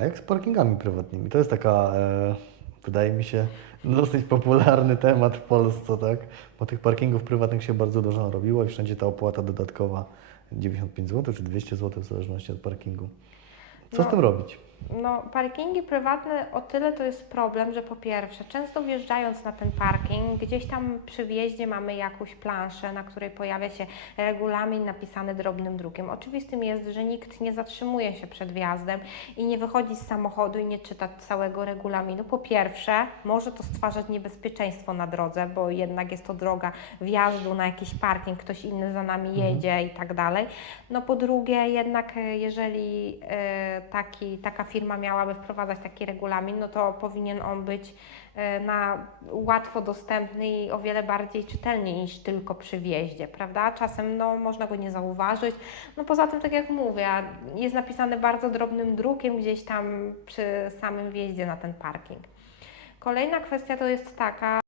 A jak z parkingami prywatnymi? To jest taka, e, wydaje mi się, dosyć popularny temat w Polsce, tak? Bo tych parkingów prywatnych się bardzo dużo robiło i wszędzie ta opłata dodatkowa 95 zł czy 200 zł w zależności od parkingu. Co z No. tym robić? No, parkingi prywatne o tyle to jest problem, że po pierwsze, często wjeżdżając na ten parking, gdzieś tam przy wjeździe mamy jakąś planszę, na której pojawia się regulamin napisany drobnym drukiem. Oczywistym jest, że nikt nie zatrzymuje się przed wjazdem i nie wychodzi z samochodu i nie czyta całego regulaminu. Po pierwsze, może to stwarzać niebezpieczeństwo na drodze, bo jednak jest to droga wjazdu na jakiś parking, ktoś inny za nami jedzie i tak dalej. No po drugie, jednak e, jeżeli e, taki, taka firma miałaby wprowadzać taki regulamin, no to powinien on być e, na łatwo dostępny i o wiele bardziej czytelny niż tylko przy wjeździe, prawda? Czasem no, można go nie zauważyć. No poza tym, tak jak mówię, jest napisane bardzo drobnym drukiem gdzieś tam przy samym wjeździe na ten parking. Kolejna kwestia to jest taka,